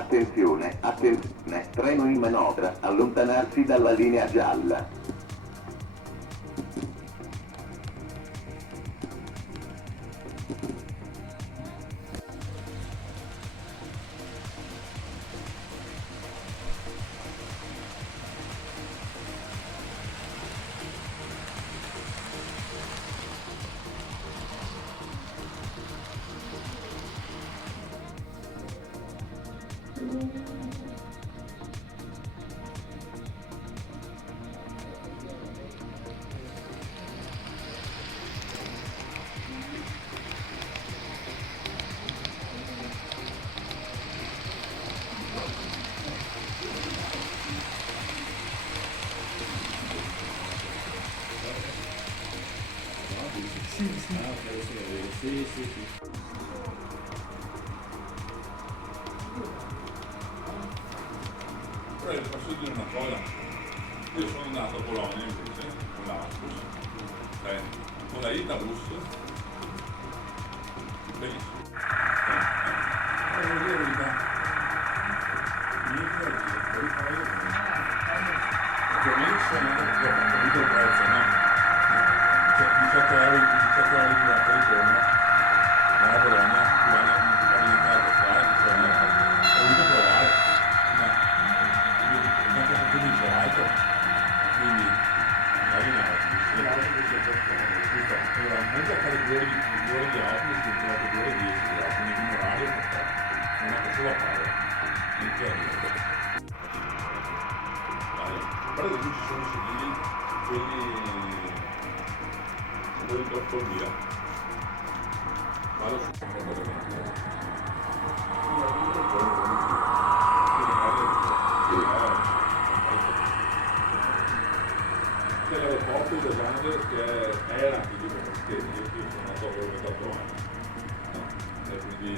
Attenzione, attenzione, treno in manovra, allontanarsi dalla linea gialla. Però posso dire una cosa, io sono andato a Bologna invece con l'autobus, con la Itabus, benissimo. Devo dire la verità, ovviamente sono andato perché ho capito il prezzo, no? Cioè 18 euro di andata e ritorno, ma a Bologna, tu vai a diventare per fare, cioè, ho voluto provare, ma anche se tu dici alto, quindi magari no, allora, mentre a fare 2 ore di autobus, si trova 2 ore di quindi un orario perfetto, non è che solo a fare, non c'è niente. A parte che qui ci sono i sedili, quelli per via. Vado su c'è l'aeroporto di Los Angeles che era anche lì per perché io sono andato per 4 anni, no? E quindi